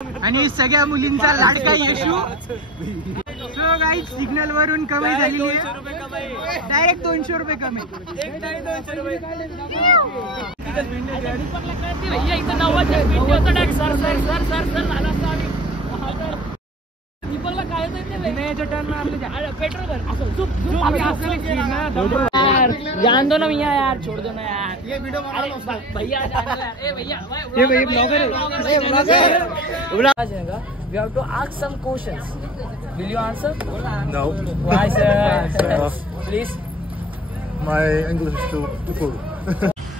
आणि सगळ्या मुलींचा लाडका येशू। सो गाइस सिग्नल वरून कमाई झालेली आहे, डायरेक्ट 200 रुपये कमी। जान दो ना भैया यार, छोड़ दो ना यार, ये वीडियो भैया ये ब्लॉगर है। We have to ask some questions. Will you answer? No. Why sir? Please. My English is too full.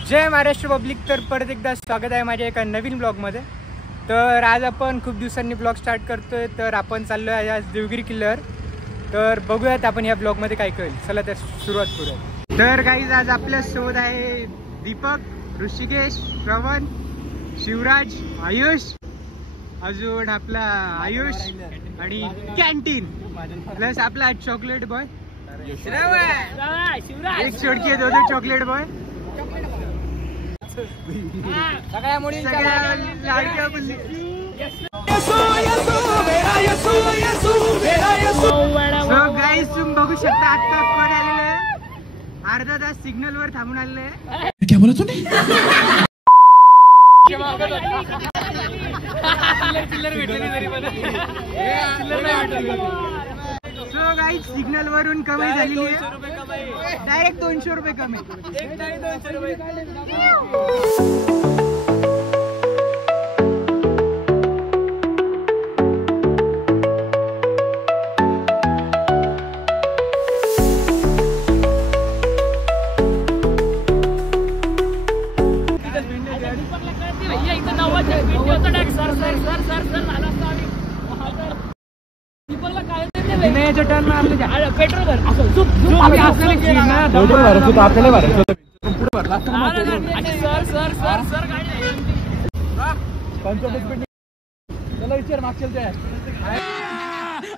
जय महाराष्ट्र पब्लिक, तर परत एकदा स्वागत आहे माझ्या एका नवीन ब्लॉगमध्ये। तर आज आपण खूप दिवसांनी ब्लॉग स्टार्ट करतोय, तर आपण चाललो आहे आज देवगिरी किल्ल्यावर। तर बघूयात आपण या ब्लॉगमध्ये काय कळेल, चला तर सुरुवात करूया। तर गाईज आज आपल्या सोबत आहे दीपक, ऋषिकेश, श्रवण, शिवराज, आयुष, अजून आपला आयुष आणि कॅन्टीन प्लस आपला चॉकलेट बॉय एक छोडकी आहे, दो चॉकलेट बॉय, सगळ्या लाडक्या मुली। सो गाईज तुम्ही बघू शकता आता कोण आलेलं आहे, अर्धा तास सिग्नल वर थांबून आलेलं आहे। क्या बोला तूने? सो गाईज सिग्नल वरून कमाई झालेली आहे, डायरेक्ट 200 रुपये कमी।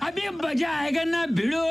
अभी मजा आएगा ना भिड़ो।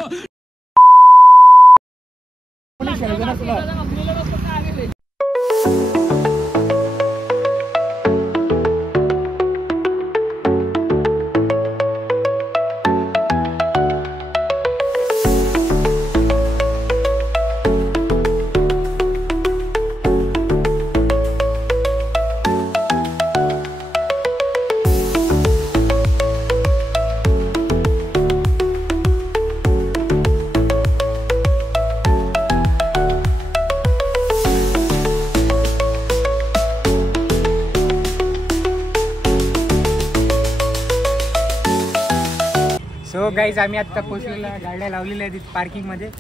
सो गाईज आम्ही आता पोहोचलेला, गाड्या लावलेल्या आहेत पार्किंग मध्ये।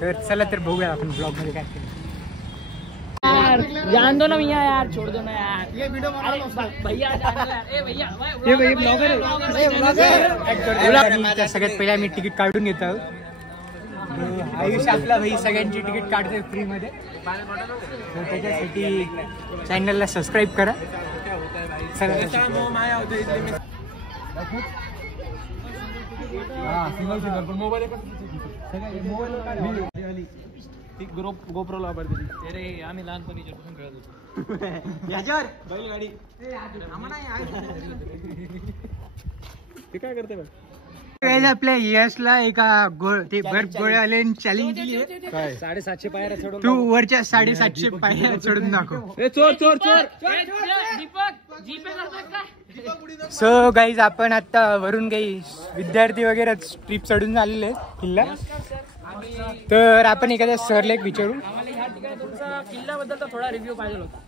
तर चला तर बघूया आपण ब्लॉग मध्ये काय केलं। जान दो ना भैया यार, छोड़ दो ना यार, ये वीडियो भैया ये ब्लॉगर है। सगळ्यात पहिले आम्ही तिकीट काढून घेत आहोत। आयुष आपला भाई सगळ्यांची तिकीट काढतोय फ्री मध्ये, तर त्याच्यासाठी चॅनलला सबस्क्राईब करा। सिंगल पण मोबाईल गोप्रो ला अरे आम्ही लहानपणी खेळत होतो याच्यावर बैलगाडी। ते काय करते आपल्या यशला एका ते बर्फ गोळ्याने चॅलेंज दिली आहे। 750 पायऱ्या चढून तू वरच्या 750 पायऱ्या चढून दाखव। चोर चोर चोर। सो गाईज आपण आता वरून काही विद्यार्थी वगैरे ट्रिप चढून आलेले आहेत किल्ला। तर आपण एखाद्या सरला एक विचारू, किल्ल्याबद्दल थोडा रिव्ह्यू पाहिजे होता।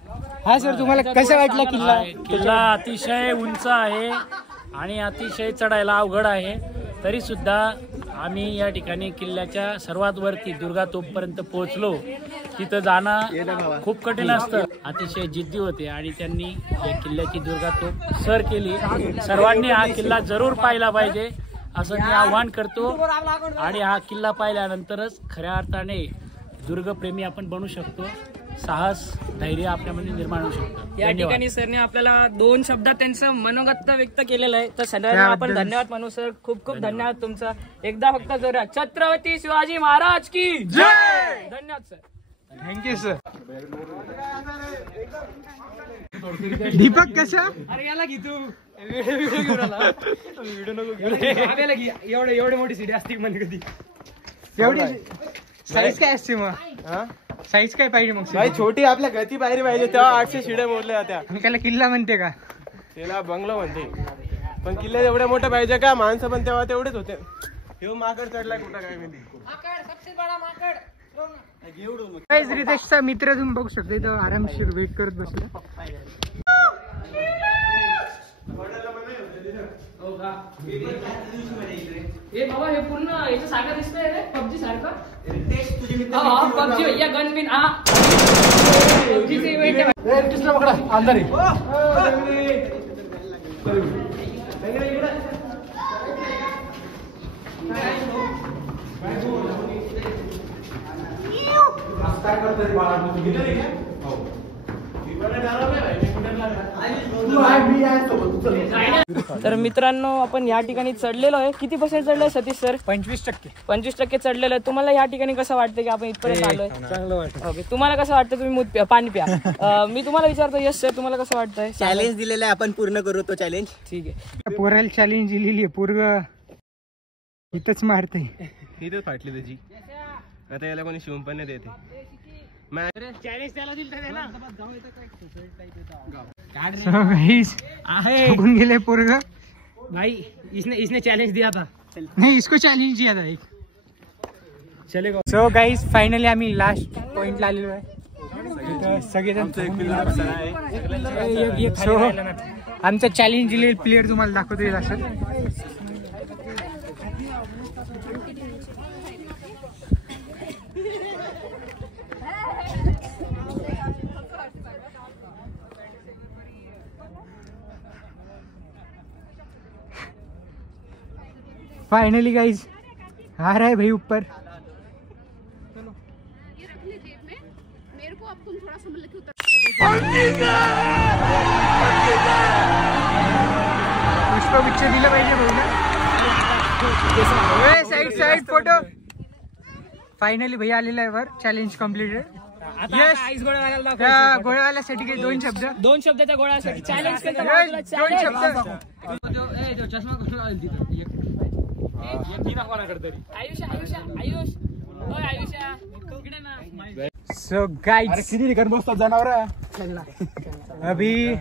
हा सर, तुम्हाला कसं वाटलं किल्ला? किल्ला अतिशय उंच आहे आणि अतिशय चढायला अवघड आहे, तरी सुद्धा आम्ही या ठिकाणी किल्ल्याच्या सर्वात वरती दुर्गा तोफपर्यंत पोहोचलो। तिथं जाणं खूप कठीण असतं, अतिशय जिद्दी होते आणि त्यांनी या किल्ल्याची दुर्गा तोफ सर केली। सर्वांनी हा किल्ला जरूर पाहिला पाहिजे असं मी आवाहन करतो, आणि हा किल्ला पाहिल्यानंतरच खऱ्या अर्थाने दुर्गप्रेमी आपण बनू शकतो, साहस धैर्य आपल्यामध्ये निर्माण होऊ शकतं। या ठिकाणी सरने आपल्याला 2 शब्दात त्यांचं मनोगत व्यक्त केलेलं आहे, तर सगळ्यांना आपण धन्यवाद म्हणू सर। खूप खूप धन्यवाद तुमचा। एकदा फक्त जोरात छत्रपती शिवाजी महाराज की जय। धन्यवाद सर, थँक्यू सर। दीपक कसा अरे याला घे तू व्हिडिओ घेऊन आला व्हिडिओ नको घेऊ एवढे मोठी सीडी असते म्हणजे कधी एवढी साईज काय असते मग साईज काय पाहिजे मग भाई छोटी आपल्या गती पायरी पाहिजे तेव्हा 800 शिड्या मोडल्या जात्या त्याला किल्ला म्हणते का त्याला बंगलो म्हणते पण किल्ले एवढ्या मोठ्या पाहिजे का माणसं पण तेव्हा तेवढेच होते हे माकड चढलाय कुठं काय माहिती रितेशचा मित्र तुम्ही बघू शकता इथं आरामशीर वेट करत बसले हे बाबा हे पूर्ण याच्या सारखं दिसतंय रे पबजी सारखं हा पबजी भैया गन बिन हा पबजीचे इव्हेंट आहे तर मित्रांनो आपण या ठिकाणी चढलेलो आहे किती % चढलोय सतीश सर 25% 25% चढलेलो आहे तुम्हाला या ठिकाणी कसं वाटतं की आपण इथपर्यंत आलोय चांगलं वाटतं ओके तुम्हाला कसं वाटतं तुम्ही मूत प्या पाणी प्या मी तुम्हाला विचारतो यस सर तुम्हाला कसं वाटतंय चॅलेंज दिलेलं आहे आपण पूर्ण करू तो चॅलेंज ठीक आहे पोराला चॅलेंज दिलेली आहे पोरग इथंच मारते इथेच फाटली त्याची आता याला कोणी शिवून पण नाही देते गेले पोरग भाई इसने चैलेंज दिया था नहीं इसको चॅलेंज दिया था एक चलेगा सो गाईज फायनली आम्ही लास्ट पॉइंटला आलेलो आहे सगळेजण सो आमचं चॅलेंज दिलेलं प्लेयर तुम्हाला दाखवतो येईल असं फाइनली गाइज आ रहा है भाई ऊपर ये रख ली जेब में मेरे को अब तुम थोड़ा संभल के उतर पुष्प पिक्चर दिलं पाहिजे भाई साइड साइड फोटो फाइनली भैया आलेला आहे वर चॅलेंज कम्प्लीटेड आईस गोळ्यावाल्यासाठी काही दोन शब्द दोन शब्द त्या गोळ्यासाठी चॅलेंज दोन शब्द आयुष आयुष आयुष ओय आयुष्या इकडे ना सो गाइस अभी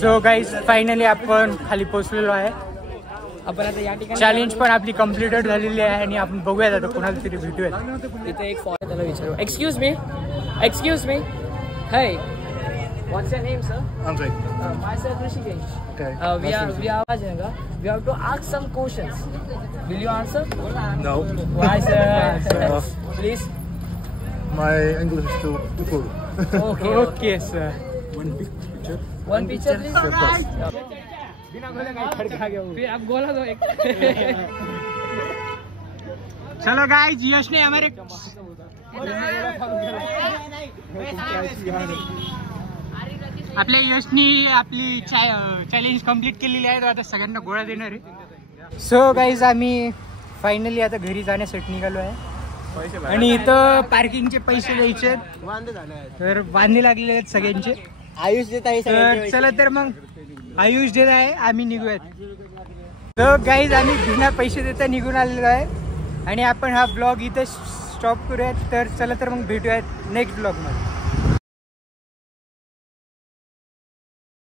सो गाइस फायनली आपण खाली पोहोचलेलो आहे आपण आता या ठिकाणी चॅलेंज पण आपली कम्प्लीटेड झालेली आहे आणि आपण बघूयात आता कोणाला तरी भेटूयात इथे एक फॉर त्याला विचारू excuse me high What's your name, sir? Andre. Myself Rishikesh. Okay. We are We have to ask some questions. Will you answer? No. Why, sir? Please. My English is too poor. Okay. Okay sir One picture, please. फिर आप गोला दो एक. चलो guys यश ने हमारे आपल्या यशनी आपली challenge complete केलेली आहे आता सगळ्यांना गोळा देणार आहे सो गाईज आम्ही फायनली आता घरी जाण्यासाठी निघालो आहे आणि इथं पार्किंगचे पैसे द्यायचे तर बांधे लागलेले आहेत सगळ्यांचे आयुष देत आहे तर सगळ्यांचे चला तर मग आयुष देत आहे आम्ही निघूयात तर गाईज आम्ही बिना पैसे देता निघून आलेलो आहे आणि आपण हा ब्लॉग इथे स्टॉप करूयात तर चला तर मग भेटूयात नेक्स्ट ब्लॉगमध्ये